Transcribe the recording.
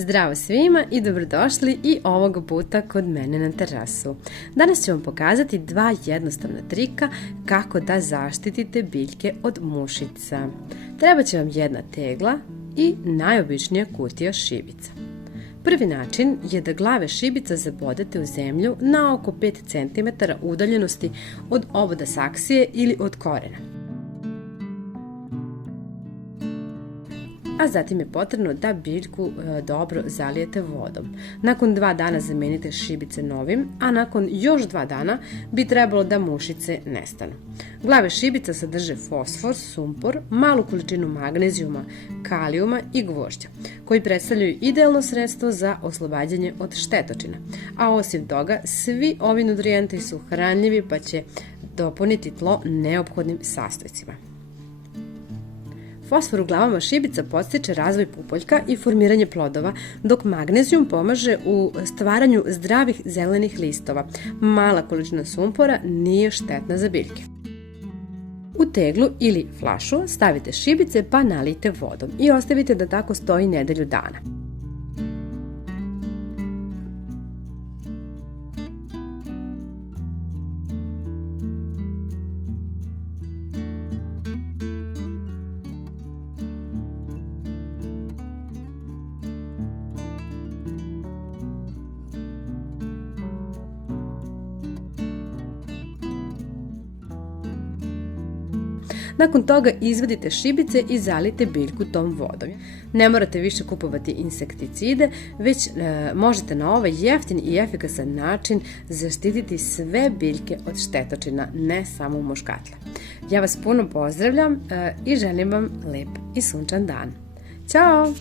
Zdravo svima i dobrodošli i ovog puta kod mene na terasu. Danas ću vam pokazati dva jednostavna trika kako da zaštitite biljke od mušica. Treba će vam jedna tegla i najobičnija kutija šibica. Prvi način je da glave šibica zabodete u zemlju na oko 5 cm udaljenosti od oboda saksije ili od korena. A zatim je potrebno da biljku dobro zalijete vodom. Nakon 2 dana zamenite šibice novim, a nakon još 2 dana bi trebalo da mušice nestanu. Glave šibica sadrže fosfor, sumpor, malu količinu magnezijuma, kalijuma i gvožđa, koji predstavljaju idealno sredstvo za oslobađanje od štetočina. A osim toga, svi ovi nutrijenti su hranljivi pa će dopuniti tlo neophodnim sastojcima. Fosfor u glavama šibica podstiče razvoj pupoljka i formiranje plodova, dok magnezijum pomaže u stvaranju zdravih zelenih listova. Mala količina sumpora nije štetna za biljke. U teglu ili flašu stavite šibice pa nalijte vodom i ostavite da tako stoji nedelju dana. Nakon toga izvadite šibice i zalijte biljku tom vodom. Ne morate više kupovati insekticide, već možete na ovaj jeftin i efikasan način zaštititi sve biljke od štetočina, ne samo muškatle. Ja vas puno pozdravljam i želim vam lep i sunčan dan. Ćao!